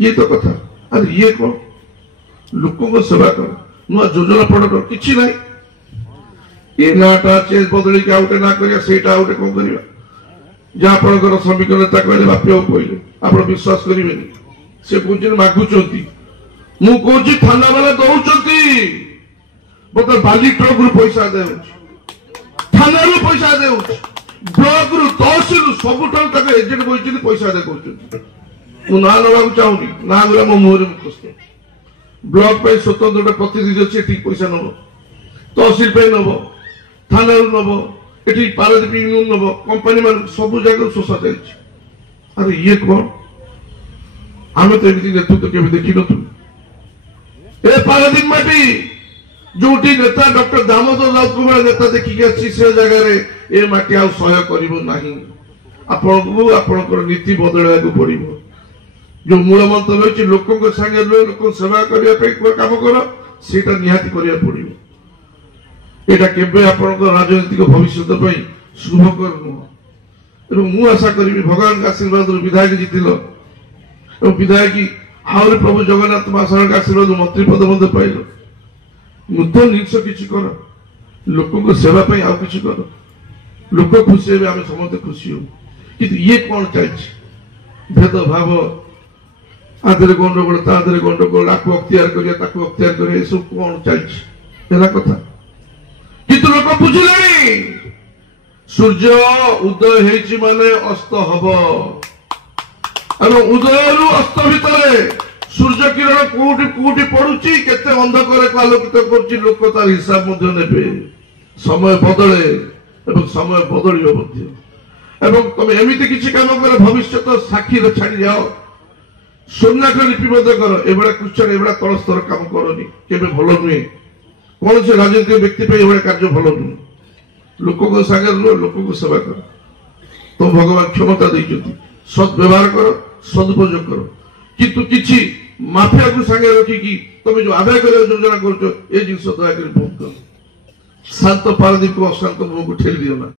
ये तो कथा अरे ये कौन लोकों को सेवा कर नुआ योजना पड़ कर किछि नाही ये नाटा चेंज बदली के आउटे ना करिया सेटा आउटे कोन करिया जहाँ आपंकर श्रमिक नेता कहले बापे कहले आप विश्वास करेंगे से कौन मागुंट मु कौन थाना वाला दौरान मतलब बाली ट्रक रु पैसा दे थाना रु पैसा दे ब्लॉक रु तहसिल सब एजेंट बही पैसा दे कहते ना नवा चाहूनी ना गला मो मुहर मुखस्त ब्लॉक पे स्वतंत्र गोटे प्रतिनिधि अच्छे ठीक पैसा नब तहसिल पे नब थाना नब ये पारादीप यूनियन नब कंपानी मान सब जगह शोषा चलती अरे ये कौन आम तो एमती नेतृत्व के देखी नु ए पारादीप माटी जो नेता डॉक्टर दामोदर राउत कुमार नेता देखिक आसी से जगह ए माटी आ सहाय कर नीति बदल पड़ो जो मूल मंत्र रही लोकों संगे लोक सेवा करने काम कर सेटा निहाती करिया पड़ो एटा केबे आपनकर राजनीतिक भविष्य शुभकर नुह मु आशा करी भगवान का आशीर्वाद विधायक जीतिल विधायक आहरी प्रभु जगन्नाथ महाशरण का आशीर्वाद मंत्री पद मध्य पाइल नूतन जिनस किसी कर लोकों सेवा आउ कि कर लोक खुशी हे आम समस्त खुशी हो कि ये कौन चाहिए भेदभाव आधे गंडगोल ताधे गंडगोल आपको अख्तियार कर सब कौन चाहिए कथा किंतु लोक बुझिले सूर्य उदय हेछि माने अस्त हब उदय रु अस्त भितर सूर्य किरण कोठी कोठी पड़ुची केते अंधकार को आलोकित करछि लोक तार हिसाब मध्य नेबे समय बदले एवं समय बदलियो मध्य एवं तुम एमिति किछि काम कर भविष्य तो साक्षी रे छाड़ी जाओ सोनाक लिपिबद्ध कर एबडा क्वेश्चन एबडा तल स्तर काम करनी केबे भलो नुहे कौन से राजनीतिक व्यक्ति पे ये कार्य भल नुह लोकों सागर लोकों सेवा कर तुम भगवान क्षमता देते सदव्यवहार कर सदुपयोग कर किंतु किछि माफिया को सागे रखिकी तुम जो आदाय कर योजना कर जिन दयाकोरी बंद कर शांत पारादीप को अशांत मुह को ठेली दियो ना।